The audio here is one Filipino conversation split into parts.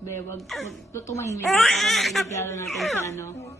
Be, wag tumahimik ka para marinig lalo natin sa ano.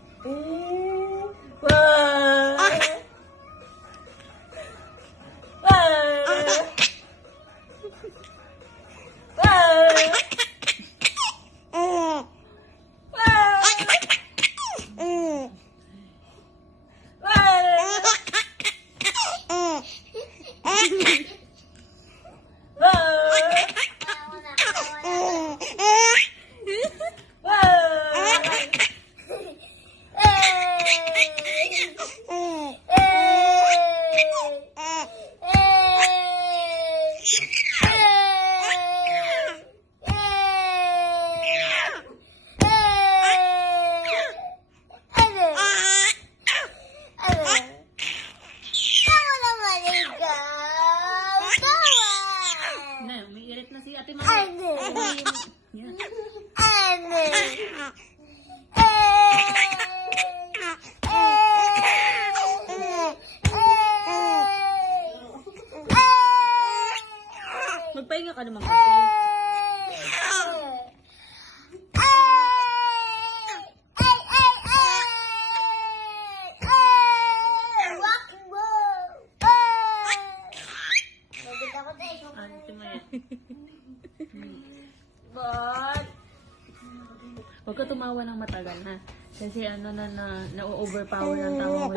Na si Ate Mami. Yan. Magpahinga ka naman kasi. Huwag ka tumawa ng matagal ha. Kasi ano na-overpower ng tawa mo.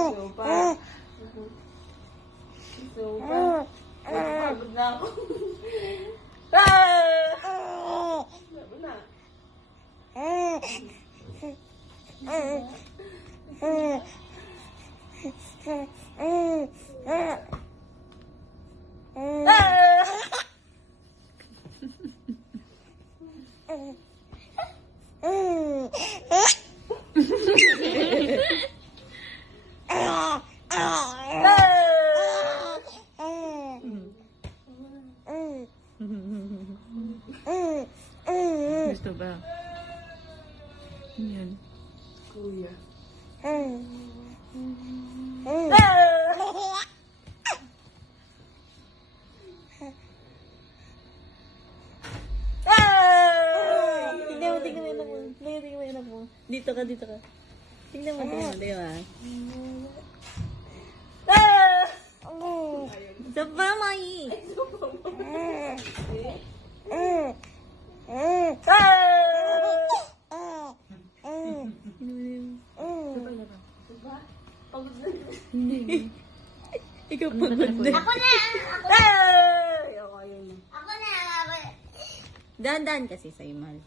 Gusto mo pa? Pagod na ako. Gusto ba? Yan. Kuya. Tingnan mo yung anak mo. Dito ka. Tingnan mo, di ba? Saba, Mai! Hindi. Ikaw pagod na. Ako na! Ayoko yun. Ako na! Dahan-dahan kasi sa'yo, Mal.